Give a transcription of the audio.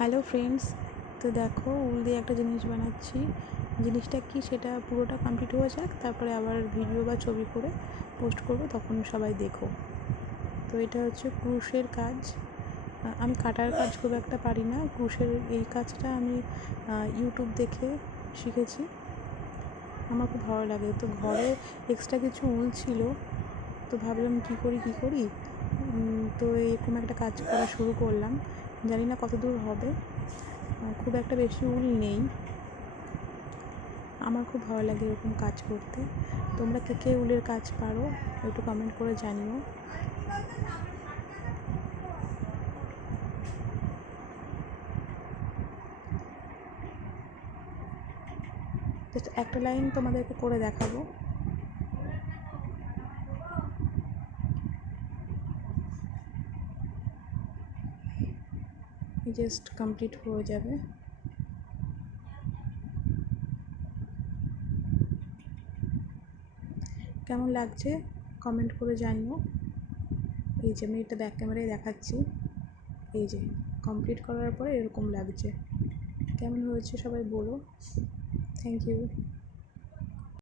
Hello friends, তো দেখো উল দিয়ে একটা জিনিস বানাচ্ছি। জিনিসটা কি সেটা পুরোটা কমপ্লিট হয়ে যাক, তারপরে আবার ভিডিও বা ছবি করে পোস্ট করব, তখন সবাই দেখো। তো এটা হচ্ছে ক্রুশের কাজ। আমি কাটার কাজ খুব একটা পারি না। ক্রুশের এই কাজটা আমি ইউটিউব দেখে শিখেছি। আমার খুব ভালো লাগে। তো ঘরে এক্সট্রা কিছু উল ছিল, তো ভাবলাম কী করি। তো এরকম একটা কাজ করা শুরু করলাম। জানি না কত দূর হবে, খুব একটা বেশি উল নেই। আমার খুব ভালো লাগে এরকম কাজ করতে। তোমরা কে কে উলের কাজ পারো একটু কমেন্ট করে জানিও। জাস্ট একটা লাইন তোমাদেরকে করে দেখাবো। জাস্ট কমপ্লিট হয়ে যাবে। কেমন লাগছে কমেন্ট করে জানিও। এই যে আমি এটা ব্যাক ক্যামেরায় দেখাচ্ছি, এই যে কমপ্লিট করার পরে এরকম লাগছে। কেমন হয়েছে সবাই বলো। Thank you.